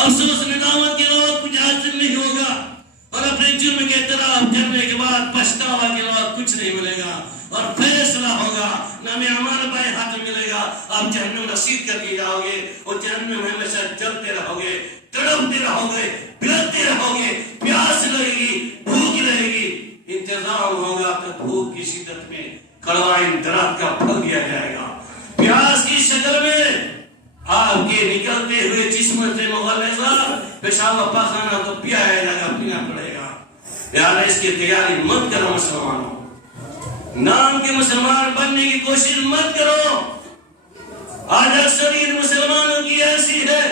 افسوس ندامت کے علاوہ کچھ حاصل نہیں ہوگا، اور اپنے جرم کے اعتراف کرنے کے بعد پچھتاوا کے علاوہ کچھ نہیں ملے گا، اور فیصلہ ہوگا، نام اعمال بائیں ہاتھ میں ملے گا، آپ جہنم رسید کر کے جاؤ گے، اور جہنم میں ہمیشہ جلتے رہو گے، تڑپتے رہو گے، بلکتے رہو گے، پیاس لگے گی، بھوک رہے گی، انتظام ہوگا تو بھوک کی شدت میں کڑوا درخت کا پھل دیا جائے گا، پیاس کی شکل میں آپ کے نکلتے ہوئے جسم سے مغلظہ پیشاب و پاخانہ تو پیایا جائے گا، پینا پڑے گا۔ یار اس کی تیاری مت کرو مسلمانوں، نام کے مسلمان بننے کی کوشش مت کرو۔ آج اکثریت مسلمانوں کی ایسی ہے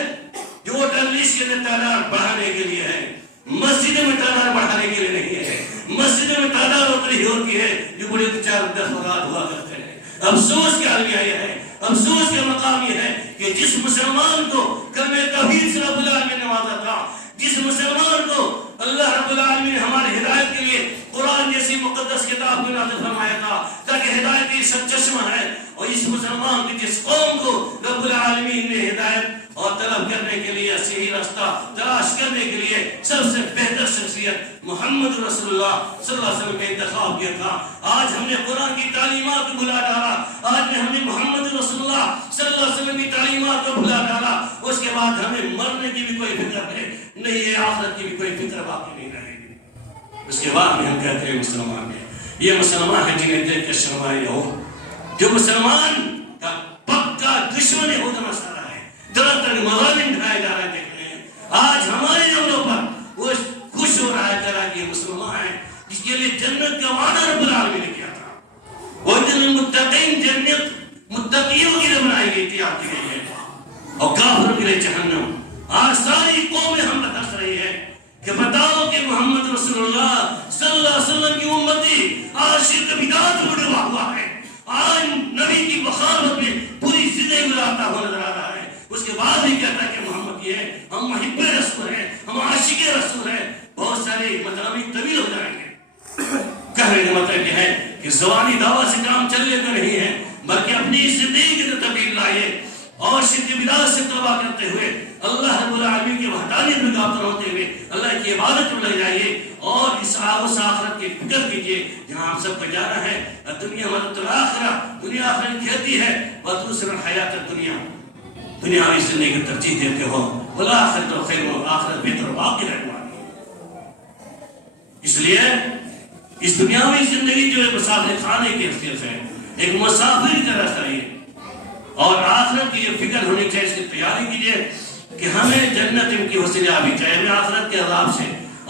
جو ٹلیس کے تعداد بڑھانے کے لیے ہے، مسجد میں تعداد بڑھانے کے لیے نہیں ہے، مسجد میں تعداد اتنی ہوتی ہے جو بڑے 4-10 افراد ہوا کرتے ہیں۔ افسوس کا عالمیہ یہ ہے، افسوس کا مقام یہ ہے کہ جس مسلمان کو کلمہ توحید سے رب العالمین نے نوازا تھا، جس مسلمان کو اللہ رب العالمین نے ہماری ہدایت کے لیے قرآن جیسی مقدس کتاب کو نازل فرمایا تھا تاکہ ہدایت کی سب چشمہ ہے، اور اس مسلمان کی جس قوم کو رب العالمین نے ہدایت اور طلب کرنے کے لیے صحیح راستہ تلاش کرنے کے لیے سب سے بہتر شخصیت محمد رسول اللہ صلی اللہ علیہ وسلم کا انتخاب کیا تھا۔ آج ہم نے قرآن کی تعلیمات کو بھلا ڈالا، آج ہم نے محمد رسول اللہ صلی اللہ علیہ وسلم کی تعلیمات کو بھلا ڈالا، اس کے بعد ہمیں مرنے کی بھی کوئی فکر نہیں ہے، آخرت کی بھی کوئی فکر باقی نہیں رہے گی۔ اس کے بعد ہم کہتے ہیں مسلمان ہیں، یہ مسلمان ہیں جنہیں دیکھ کے شرمائے ہو، جو مسلمان کا پکا دشمن ہوتا مسئلہ ہے، طرح طرح مظالم ڈھائے جا رہے ہیں، دیکھ رہے ہیں آج ہمارے جملوں پر وہ خوش ہو رہا ہے طرح کہ مسلمان ہے جس کے لیے جنت کا وعدہ رب العالمین نے کیا تھا، وہ دن متقین جنت متقیوں کی لیے بنائی گئی تھی، آپ کی گئی ہے، اور کافروں کے لیے جہنم۔ آج ساری قومیں ہم پر ہنس رہی ہے کہ بتاؤ کہ محمد رسول اللہ صلی اللہ علیہ وسلم کی امتی آج شرک بدعات میں ڈوبا ہوا ہے، آج نبی کی مخالفت میں پوری زندگی گزارتا ہوا نظر آ رہا ہے، اس کے بعد بھی کہتا ہے کہ محمد یہ ہے، ہم محب رسول ہیں، ہم عاشق رسول ہیں۔ بہت سارے مضامین طویل ہو جائیں گے، کہنے کا مطلب یہ ہے کہ زبانی دعویٰ سے کام چلنے کا نہیں ہے، بلکہ اپنی زندگی کی تبدیل لائے اور شرک بدعات سے توبہ کرتے ہوئے اللہ رب العالمین کی وحدانیت میں گامزن ہوتے ہوئے اللہ کی عبادت میں لگ جائیے، اور اس آخرت کی فکر کیجیے جہاں ہم سب کو جانا ہے۔ دنیا مدد الآخرہ، دنیا آخرت کہتی ہے، وَدُوسْرَ الْحَيَاةَ الدُّنْيَا، دنیاوی زندگی کی ترجیح دیتے ہو، وَالْآخِرَةُ خَيْرٌ، آخرت بہتر باقی رہنے والی ہے۔ اس لیے اس دنیاوی زندگی جو ہے مسافر خانے کی حیثیت ہے، ایک مسافر کی طرح چاہیے، اور آخرت کی یہ فکر ہونی چاہیے، اس کی تیاری کیجیے کہ ہمیں جنت کی وسیلہ بھی چاہیے، ہمیں آخرت کے عذاب سے،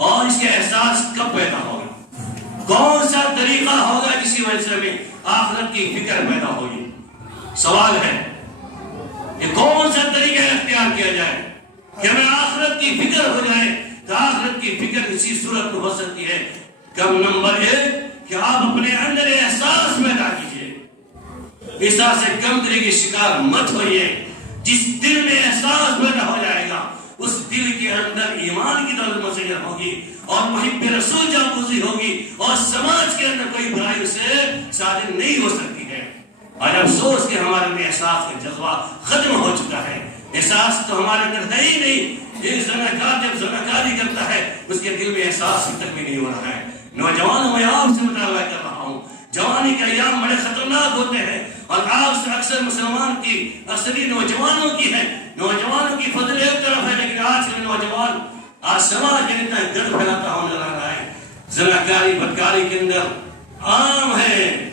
اور اس کے احساس کب پیدا ہوگا، کون سا طریقہ ہوگا جس کی وجہ سے ہمیں آخرت کی فکر پیدا ہوگی۔ سوال ہے کہ کون سا طریقہ اختیار کیا جائے کہ ہمیں آخرت کی فکر ہو جائے۔ تو آخرت کی فکر اسی صورت میں ہو سکتی ہے، کم نمبر 1 کہ آپ اپنے اندر احساس پیدا کیجیے، احساس کمتری کے شکار مت ہوئیے۔ جس دل میں احساس پیدا ہو جائے گا اس دل کے اندر ایمان کی دولت مسجر ہوگی، اور محب رسول جاگوزی ہوگی، اور سماج کے اندر کوئی برائی اسے صادر نہیں ہو سکتی ہے۔ اور افسوس کہ ہمارے میں احساس کا جذبہ ختم ہو چکا ہے، احساس تو ہمارے اندر ہے ہی نہیں۔ ایک زناکار جب زناکاری کرتا ہے اس کے دل میں احساس تک بھی نہیں ہو رہا ہے۔ نوجوانوں میں آپ سے مطالبہ کر رہا ہوں، جوانی کے ایام بڑے خطرناک ہوتے ہیں، اور آپ سے اکثر مسلمان کی اکثری نوجوانوں کی ہے، نوجوانوں کی فضل ایک طرف ہے، لیکن آج کے نوجوان آج سماج کے اتنا گند پھیلاتا ہوا نظر آ رہا ہے، زناکاری بدکاری کے اندر عام ہے۔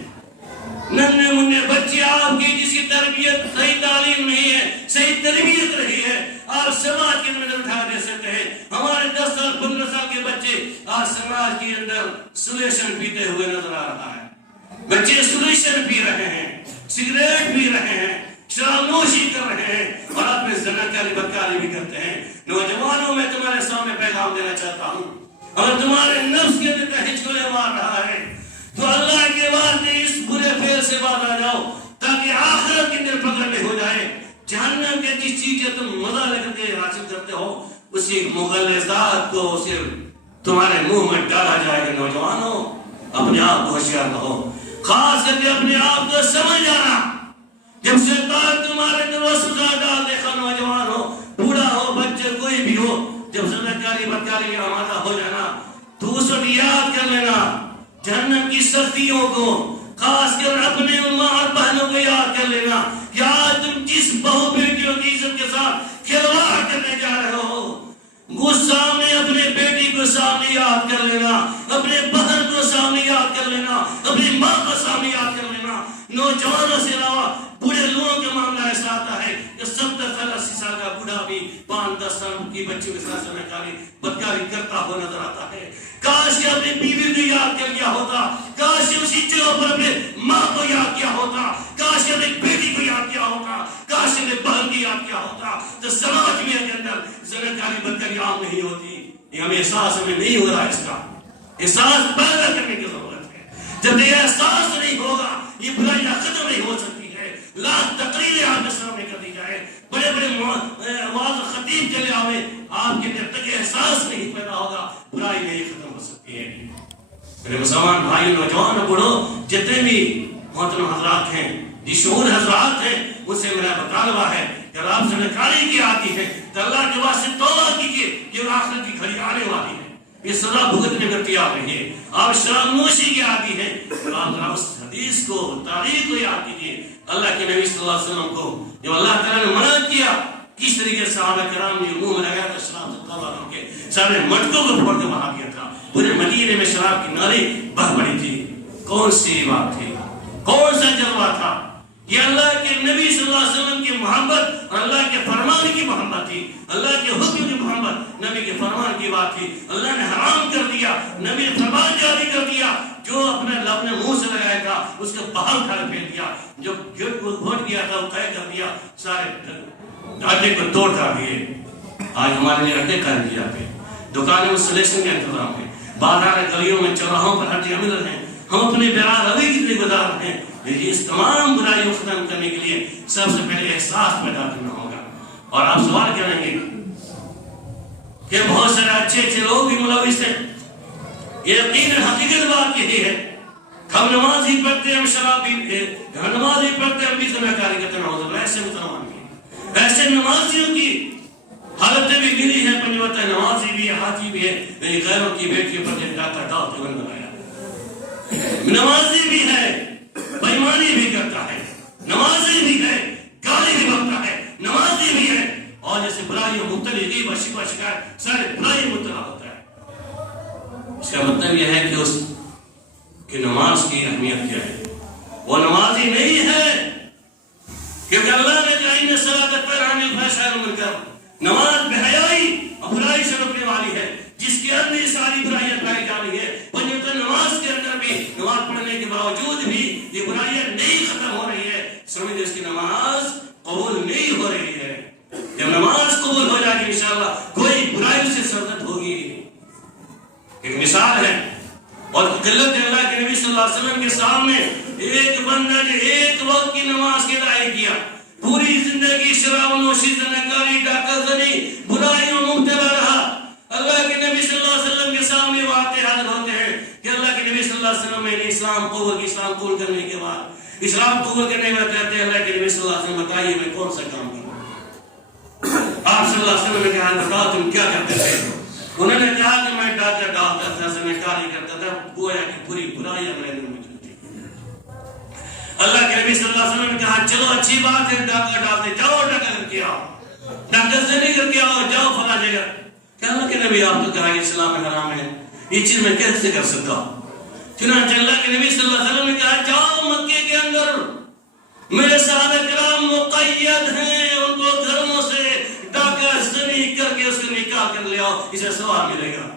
ننھے منھے بچے آپ کی جس کی تربیت صحیح تعلیم نہیں ہے، صحیح تربیت رہی ہے، آپ سماج کے اندر اٹھا دے سکتے ہیں۔ ہمارے 10 سال 15 سال کے بچے آج سماج کے اندر سولیشن پیتے ہوئے نظر آ رہا ہے، بچے سولیشن پی رہے ہیں، سگریٹ پی رہے ہیں، شراب نوشی کر رہے ہیں، اور آپ میں زناکاری بدکاری بھی کرتے ہیں۔ نوجوانوں میں تمہارے سامنے پیغام دینا چاہتا ہوں، اگر تمہارے نفس کے اندر ہچکولے مار رہا ہے تو اللہ کے واسطے اس برے فعل سے باز آ جاؤ، تاکہ آخرت کے اندر پکڑنے ہو جائے۔ جہنم کے جس چیز سے تم مزہ لے کر کے حاصل کرتے ہو اسی مغلظات کو اسے تمہارے منہ میں ڈالا جائے گا۔ نوجوانوں اپنے آپ کو ہوشیار رہو، خاص کر کے اپنے آپ کو سمجھ جانا۔ جب شیطان تمہارے اندر وسوسہ ڈال دے، نوجوان ہو، بوڑھا ہو، بچے کوئی بھی ہو، زناکاری بدکاری کا آمادہ ہو جانا تو اس وقت یاد کر لینا جہنم کی سختیوں کو، خاص کر اپنے ماں اور بہنوں کو یاد کر لینا کہ آج تم جس بہو بیٹیوں کی عزت کے ساتھ کھلواڑ کرنے جا رہے ہو، وہ سامنے اپنے بیٹی کو سامنے یاد کر لینا، اپنے بہن کو سامنے یاد کر لینا، اپنی ماں کو سامنے یاد کر لینا۔ نوجوانوں سے علاوہ بوڑھے لوگوں کا معاملہ ایسا آتا ہے کہ 70-80 سال کا بوڑھا بھی 5-10 سال کی بچی کے ساتھ زناکاری بدکاری کرتا ہوا نظر آتا ہے۔ کاش یہ اپنی بیوی کو یاد کر لیا ہوتا، کاش یہ اسی جگہ پر اپنے ماں کو یاد کیا ہوتا، کاش یہ اپنی بیٹی کو یاد کیا ہوتا، کاش یہ اپنے بہن کو یاد کیا ہوتا، تو سماج میں کے اندر زناکاری بدکاری عام نہیں ہوتی۔ یہ ہمیں احساس ہمیں نہیں ہو رہا، اس کا احساس پیدا کرنے کی ضرورت ہے۔ جب یہ احساس نہیں ہوگا یہ برائیاں ختم نہیں ہو سکتی ہے۔ لاکھ تقریریں آپ کے سامنے کر دی جائے، بڑے بڑے واعظ خطیب چلے آوے، آپ کے جب تک احساس نہیں پیدا ہوگا برائی نہیں ختم ہو سکتی ہے۔ میرے مسلمان بھائی، نوجوان اور بوڑھو، جتنے بھی محترم حضرات ہیں، شعور حضرات ہیں، ان سے میرا مطالبہ ہے کہ اگر آپ زناکاری کی عادی ہے تو اللہ کے واسطے توبہ کیجیے کہ آخرت کی گھڑی آنے والی ہے، یہ سزا بھگتنے کا تیار رہیے۔ آپ شراب نوشی کی عادی ہے تو آپ اس حدیث کو، تاریخ کو یاد کیجیے، اللہ کے نبی صلی اللہ علیہ وسلم کو جب اللہ تعالیٰ نے منع کیا، کس طریقے سے صحابہ کرام نے منہ میں لگایا تھا شراب سے توبہ کر کے، سارے مٹکوں کو پھوڑ کے بہا دیا تھا، پورے مدینے میں شراب کی نالی بہہ پڑی تھی۔ کون سی بات تھی، کون سا جلوہ تھا؟ یہ اللہ کے نبی صلی اللہ علیہ وسلم کی محبت اور اللہ کے فرمان کی محبت تھی، اللہ کے حکم کی محبت، نبی کے فرمان کی بات تھی۔ اللہ نے حرام کر دیا، نبی نے فرمان جاری کر دیا، جو اپنے منہ سے لگایا تھا اس کو باہر اٹھا کے پھینک دیا، جو گھوٹ گیا تھا وہ طے کر دیا، سارے ڈاٹے کو توڑ کر دیے۔ آج ہمارے لیے اڈے قائم کیے جاتے ہیں، دکانوں میں سلیکشن کا انتظام ہے، بازار گلیوں میں چوراہوں پر ہر جگہ مل رہے ہیں، ہم اپنے بلا روی کی لیے گزار رہے ہیں۔ اس تمام برائیوں کو ختم کرنے کے لیے سب سے پہلے احساس پیدا کرنا ہوگا۔ اور آپ سوال کریں گے کہ بہت سارے اچھے اچھے لوگ بھی ملوث ہیں، یقیناً حقیقت بات یہی ہے، ہم نماز ہی پڑھتے ہیں، ہم شراب پیتے ہیں، ہم نماز ہی پڑھتے ہیں، ہم بھی زناکاری کرتے ہیں۔ ایسے مسلمان کی، ایسے نمازیوں کی حالتیں بھی ملی ہیں، پنجوتا نمازی بھی ہے، حاجی بھی ہے، غیروں کی بیٹیوں پر جب ڈاکہ ڈالتے ہوئے لگایا، نمازی بھی ہے، بےایمانی بھی کرتا ہے، نمازی بھی ہے، گالی بھی بکتا ہے، نمازی بھی ہے، اور جیسے برائیوں مبتلا، غیبت، شکوہ، شکایت، سارے برائیوں مبتلا ہوتا ہے۔ اس کا مطلب یہ ہے کہ اس کی نماز کی اہمیت کیا ہے، وہ نمازی نہیں ہے، کیونکہ اللہ نے کہا ان الصلاۃ تنہی عن الفحشاء والمنکر، نماز بے حیائی اور برائی سے روکنے والی ہے، جس کے اندر یہ ساری برائیاں پائی جا رہی ہے۔ نماز کے اندر بھی نماز پڑھنے کے باوجود بھی یہ برائیاں نہیں ختم ہو رہی ہے، سمجھے اس کی نماز قبول نہیں ہو رہی ہے۔ جب نماز قبول ہو جائے گی انشاءاللہ کوئی برائی سے سرزد ہوگی۔ ایک مثال ہے، اور قلت اللہ کے نبی صلی اللہ علیہ وسلم کے سامنے ایک بندہ نے ایک وقت کی نماز کے داعی کیا، پوری زندگی شراب نوشی، زناکاری، ڈاکہ زنی، برائیوں میں مبتلا رہا۔ اللہ کے نبی صلی اللہ علیہ وسلم کے سامنے واقع حاضر ہوتے ہیں کہ اللہ کے نبی صلی اللہ علیہ وسلم نے اسلام قبول کرنے کے بعد، اسلام قبول کرنے کے بعد کہتے ہیں اللہ کے نبی صلی اللہ علیہ وسلم بتائیے میں کون سا کام کروں؟ آپ صلی اللہ علیہ وسلم نے کہا بتاؤ تم کیا کرتے تھے؟ انہوں نے کہا کہ میں ڈاکہ ڈالتا تھا، زناکاری کرتا تھا، گویا کہ پوری برائیاں میرے دل میں چلتی۔ اللہ کے نبی صلی اللہ علیہ وسلم نے کہا چلو اچھی بات ہے، ڈاکہ ڈالتے جاؤ، ڈاکہ کر کے آؤ، ڈاکہ زنی کر کے آؤ، جاؤ فلاں جگہ۔ کہ اللہ کے نبی آپ تو کہا کہ اسلام میں حرام ہے، یہ چیز میں کیسے کر سکتا ہوں؟ چنانچہ اللہ کے نبی صلی اللہ علیہ وسلم نے کہا جاؤ مکے کے اندر، میرے صحابہ کرام مقید ہیں، ان کو گھروں سے ڈاکہ زنی کر کے اس کو نکال کر لے آؤ، اسے ثواب ملے گا۔